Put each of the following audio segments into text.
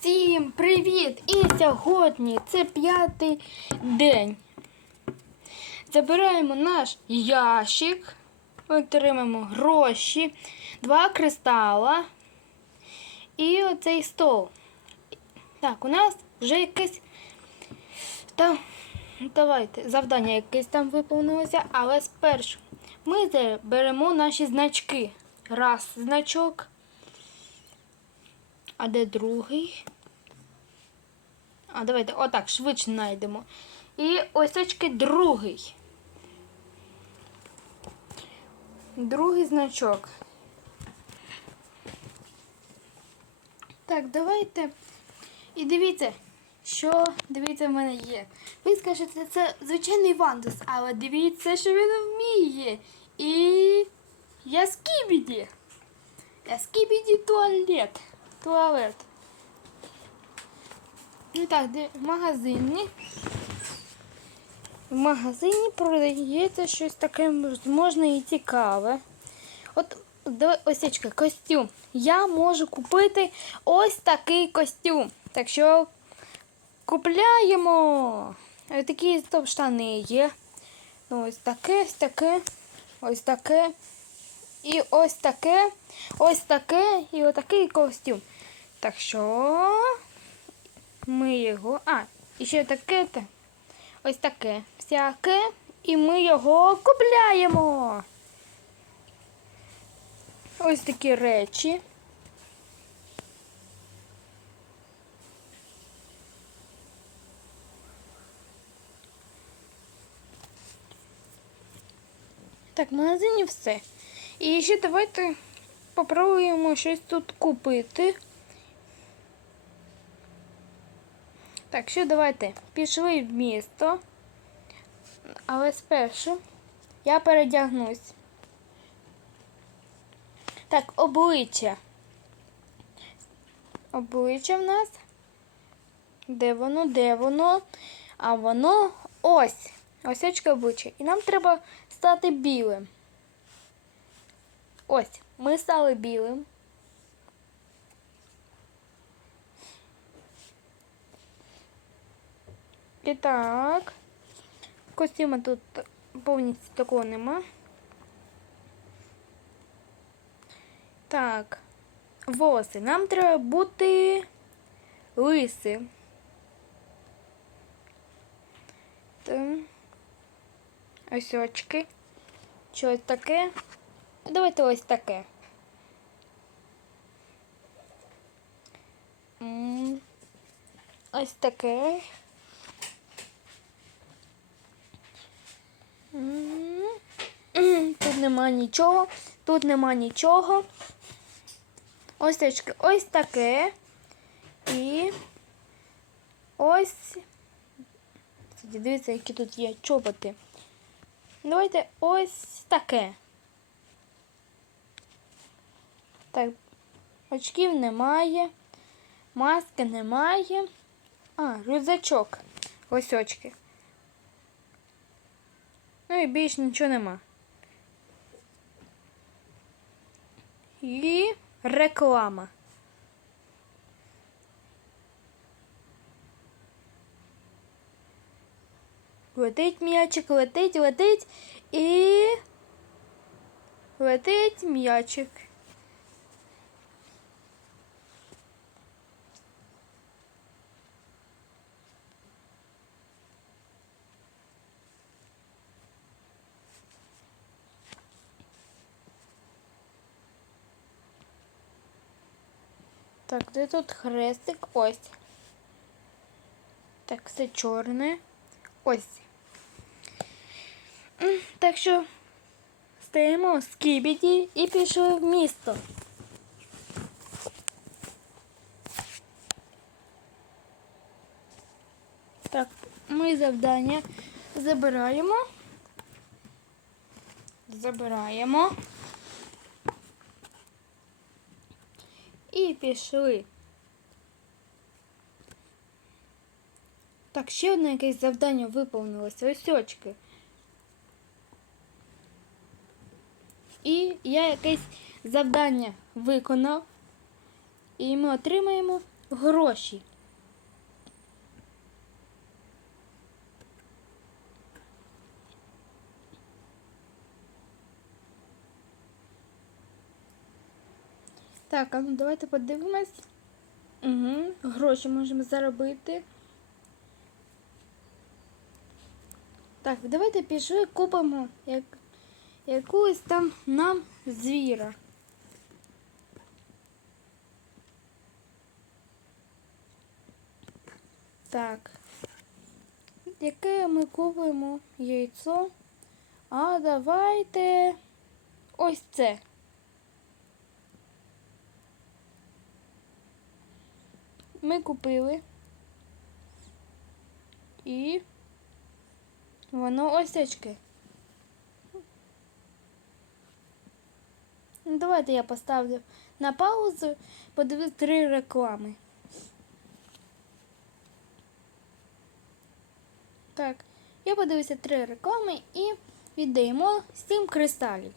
Всім привіт! І сьогодні це п'ятий день. Забираємо наш ящик, отримаємо гроші, два кристала і оцей стол. Так, у нас вже якесь там, давайте, завдання якесь там виповнилося, але спершу ми беремо наші значки. Раз значок. А де другий? А, давайте отак швидше знайдемо. І ось очки другий. Другий значок. Так, давайте. І дивіться, що дивіться, в мене є. Ви скажете, це звичайний вандус, але дивіться, що він вміє. І я скібіді. Я скібіді туалет. Туалет. Ну так, де в магазині. В магазині продається щось таке можна і цікаве. От очка, костюм. Я можу купити ось такий костюм. Так що купляємо. Ось такі стоп штани є. Ну, ось таке, ось таке, ось таке. І ось таке, ось таке і отакий костюм. Так що ми його. А, і ще таке. Ось таке. Всяке. І ми його купляємо. Ось такі речі. Так, в магазині все. І ще давайте попробуємо щось тут купити. Так, що давайте пішли в місто. Але спершу я передягнусь. Так, обличчя. Обличчя в нас. Де воно? Де воно? А воно ось. Ось очки обличчя. І нам треба стати білим. Ось, ми стали білим. І так. Костюма тут повністю такого нема. Так. Волоси. Нам треба бути лиси. Там. Ось очки. Щось таке. Давайте ось таке. Ось таке. М, м, Тут нема нічого. Тут нема нічого. Ось очки. Ось таке. І ось. Дивіться, які тут є чоботи. Давайте ось таке. Так, очків немає, маски немає. А, рюкзачок. Ось очки. Ну і більш нічого нема. І реклама. Летить м'ячик, летить, летить і летить м'ячик. Так, де тут хрестик? Ось. Так, все чорне. Ось. Так що стаємо з кібіді і пішли в місто. Так, ми завдання забираємо. Забираємо. І пішли. Так, ще одне якесь завдання виповнилося. Ось очки. І я якесь завдання виконав. І ми отримаємо гроші. Так, а ну давайте подивимось. Угу. Гроші можемо заробити. Так, давайте пішли купимо як, якусь там нам звіра. Так. Яке ми купимо яйцо? А давайте ось це. Ми купили. І воно ось очки. Ну, давайте я поставлю на паузу, подивлюсь три реклами. Так, я подивився три реклами і віддаємо 7 кристалів.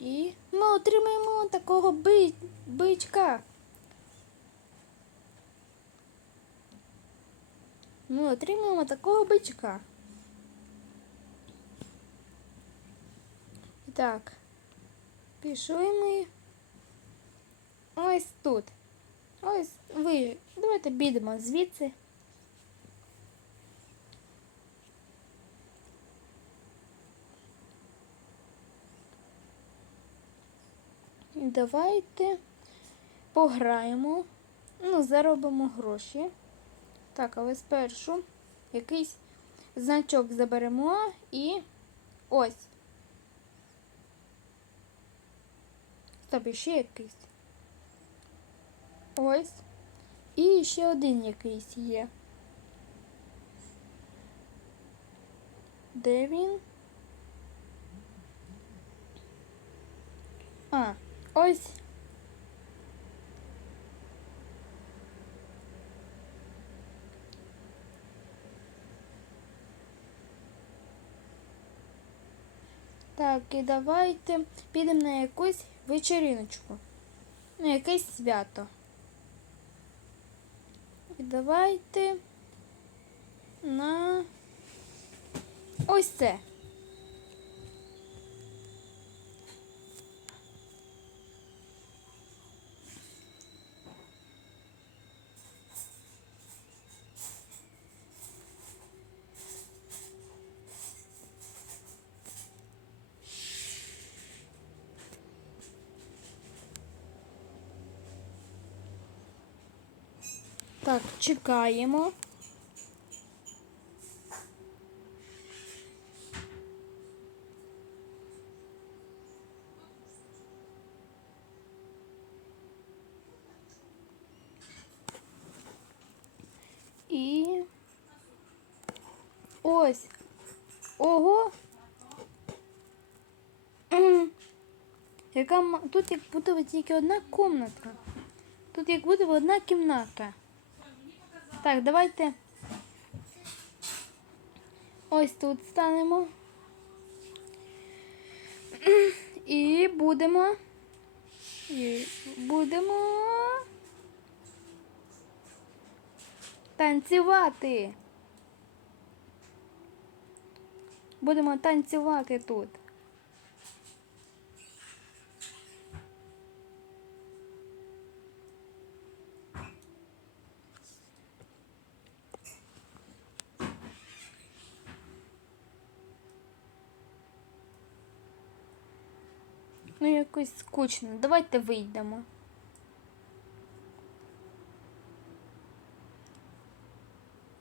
І ми отримаємо такого би... бичка. Ми отримаємо такого бичка. І Так, пішли ми ось тут. Ось ви. Давайте підемо звідси. Давайте пограємо, ну, заробимо гроші. Так, але спершу якийсь значок заберемо і ось. Тобі ще якийсь. Ось. І ще один якийсь є. Де він? А, ось. Так, і давайте підемо на якусь вечериночку. На якесь свято. І давайте на ось це. Так, чекаємо. І ось. Ого. Яка тут як буде тільки одна комната. Тут як буде одна кімната. Так, давайте. Ось тут станемо. І будемо. І будемо танцювати. Будемо танцювати тут. Ну, якось скучно. Давайте вийдемо.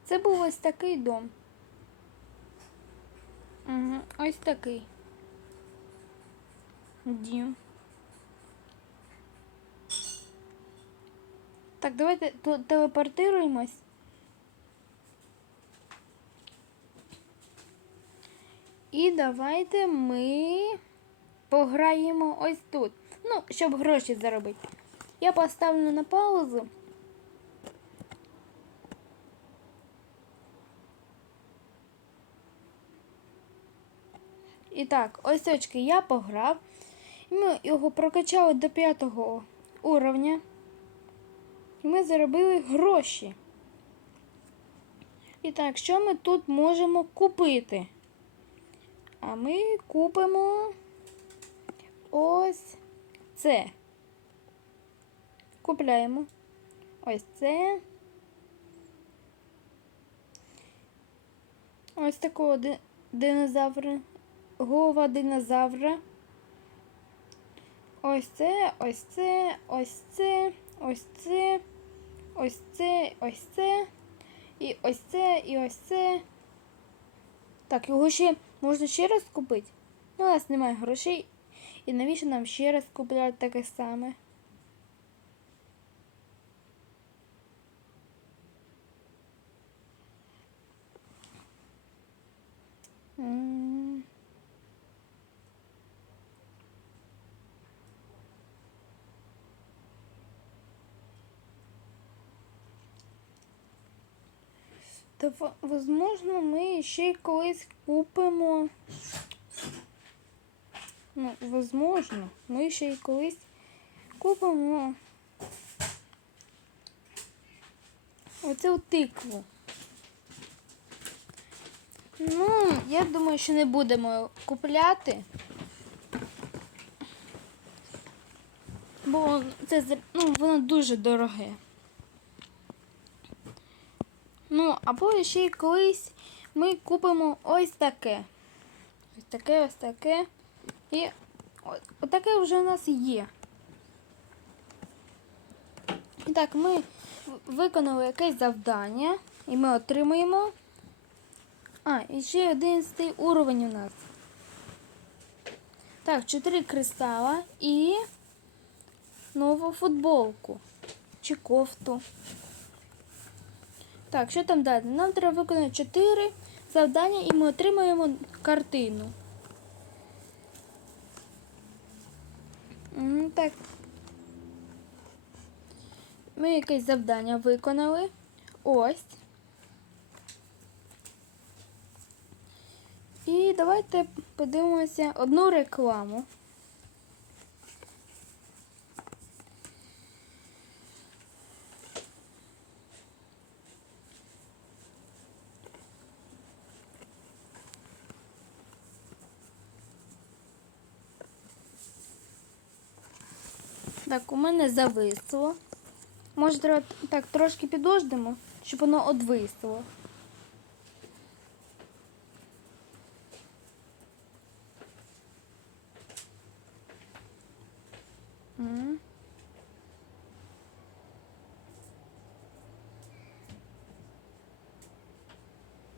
Це був ось такий дом. Угу, ось такий. Дім. Так, давайте телепортируємось. І давайте ми пограємо ось тут. Ну, щоб гроші заробити. Я поставлю на паузу. І так, ось очки я пограв. Ми його прокачали до п'ятого уровня. І ми заробили гроші. І так, що ми тут можемо купити? А ми купимо ось це. Купляємо. Ось це. Ось такого динозавра. Голова динозавра. Ось це, ось це, ось це, ось це, ось це, ось це, і ось це, і ось це. Так, його ще можна ще раз купити. Ну, у нас немає грошей. І навіщо нам ще раз купляти таке саме? Та возможно, ми ще й колись купимо. Ну, возможно, ми ще й колись купимо. Оцю тикву. Ну, я думаю, що не будемо купляти. Бо це ну, воно дуже дороге. Ну, або ще й колись ми купимо ось таке. Ось таке, ось таке. І отаке вже у нас є. І так, ми виконали якесь завдання, і ми отримуємо. А, і ще 11 уровень у нас. Так, 4 кристала і нову футболку чи кофту. Так, що там далі? Нам треба виконати 4 завдання і ми отримаємо картину. М, Так. Ми якесь завдання виконали. Ось. І давайте подивимося одну рекламу. Так, у мене зависло. Може, треба так трошки підождемо, щоб воно одвисло.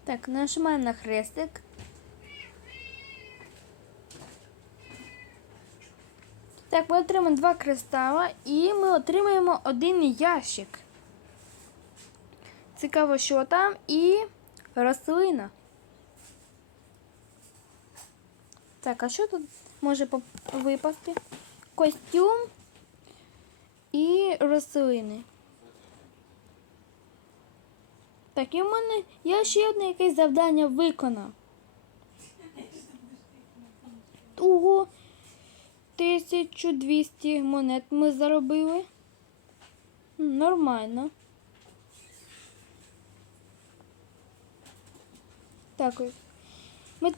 Так, нажимаємо на хрестик. Так, ми отримаємо два кристала і ми отримаємо один ящик. Цікаво, що там і рослина. Так, а що тут може випасти? Костюм і рослини. Так, і в мене я ще одне якесь завдання виконав. Ого, 1200 монет ми заробили. Нормально. Так ось. Ми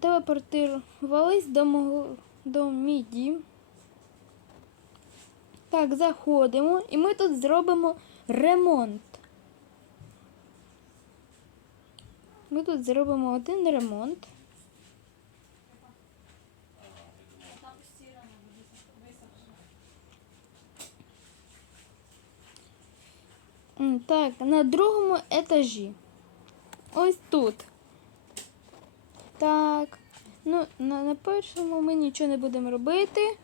телепортувались до мого до мій дім. Так, заходимо і ми тут зробимо ремонт. Ми тут зробимо один ремонт. Так, на другому етажі. Ось тут. Так. Ну, на, на першому ми нічого не будемо робити.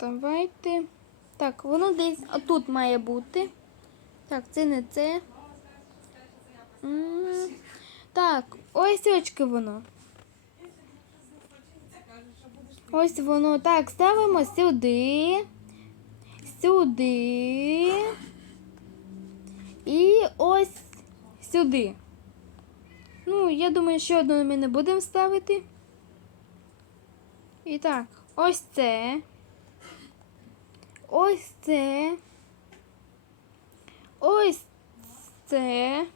Давайте. Так, воно десь отут має бути. Так, це не це. Так, ось очки воно. Ось воно. Так, ставимо сюди. Сюди. І ось сюди. Ну, я думаю, ще одну ми не будемо ставити. І так, ось це. ось це. Ось це.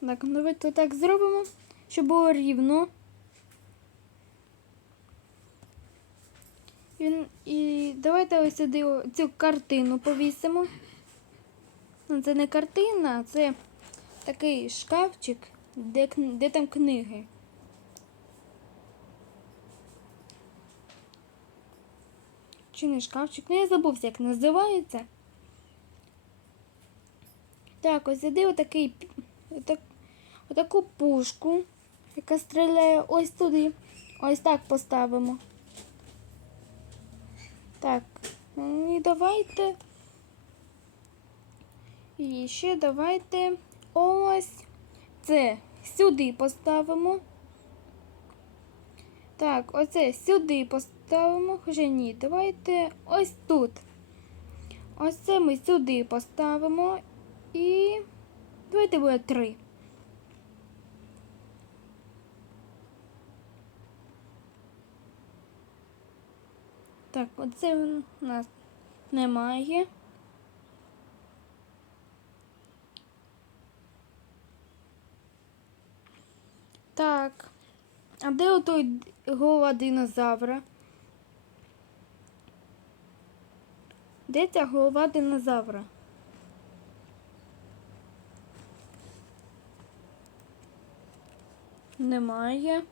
Так, ну давайте так зробимо, щоб було рівно. І, і давайте ось сюди цю картину повісимо. Ну, це не картина, це такий шкафчик, де, де там книги. Чи не шкафчик? Ну я забувся, як називається. Так, ось сюди отакий, отак, отаку пушку, яка стріляє ось туди. Ось так поставимо. Так, і давайте. І ще давайте ось це сюди поставимо. Так, оце сюди поставимо. Хоча ні, давайте ось тут. Ось це ми сюди поставимо. І давайте буде три. Так, оце у нас немає. Так. А де отой голова динозавра? Де ця голова динозавра? Немає.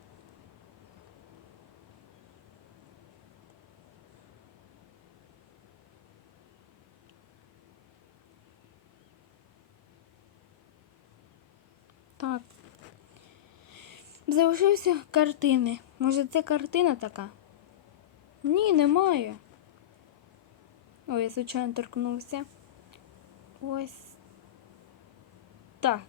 Так. Залишився картини. Може, це картина така? Ні, немає. Ой, я звичайно торкнувся. Ось так.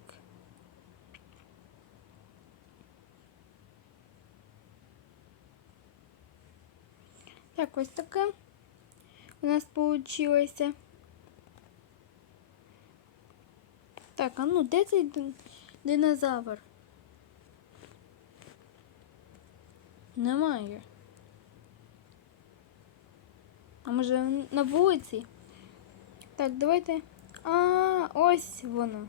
Так, ось таке у нас получилося. Так, а ну де цей динозавр? Немає. А може на вулиці? Так, давайте. А, ось воно.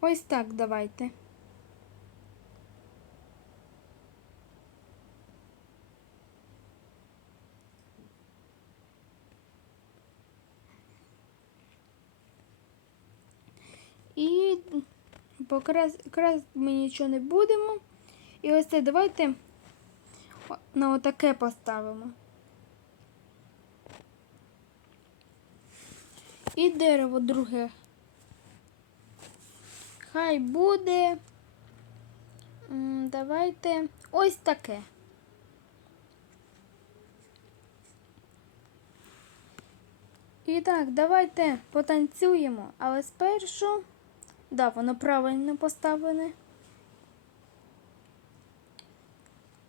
Ось так давайте. І красти ми нічого не будемо. І ось це давайте на отаке поставимо. І дерево друге. Хай буде. Давайте ось таке. І так, давайте потанцюємо, але спершу. Да, воно правильно поставлене.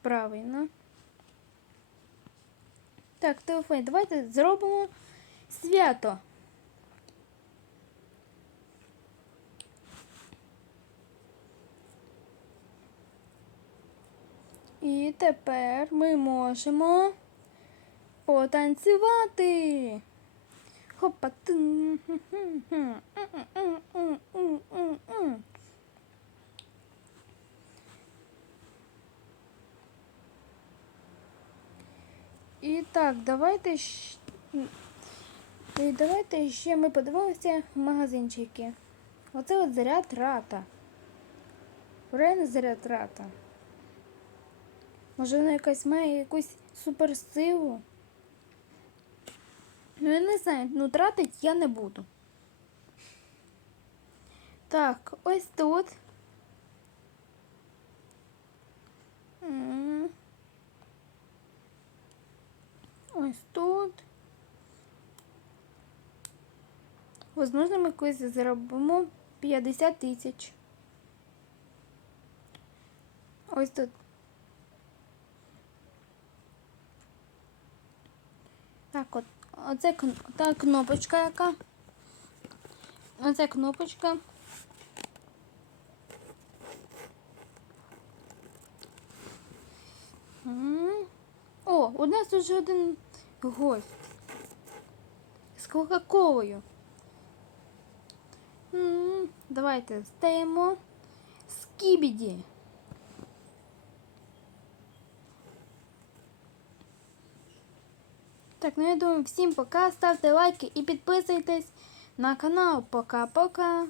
Правильно. Так, телефон, давайте зробимо свято. І тепер ми можемо потанцювати. Хопа. І так, давайте і давайте ще ми подивимося магазинчики. Оце от заряд рата. Реально заряд рата. Може вона якась має якусь суперсилу? Ну, я не знаю, ну тратить я не буду. Так, ось тут. Ось тут. Возможно, ми колись заробимо 50 тисяч. Ось тут. Так, от, оце та кнопочка яка. Оце кнопочка. О, У нас уже один гость. З Кока-Колою. Давайте стаємо скібіді. Так, ну я думаю, всім пока. Ставте лайки і підписуйтесь на канал. Пока-пока.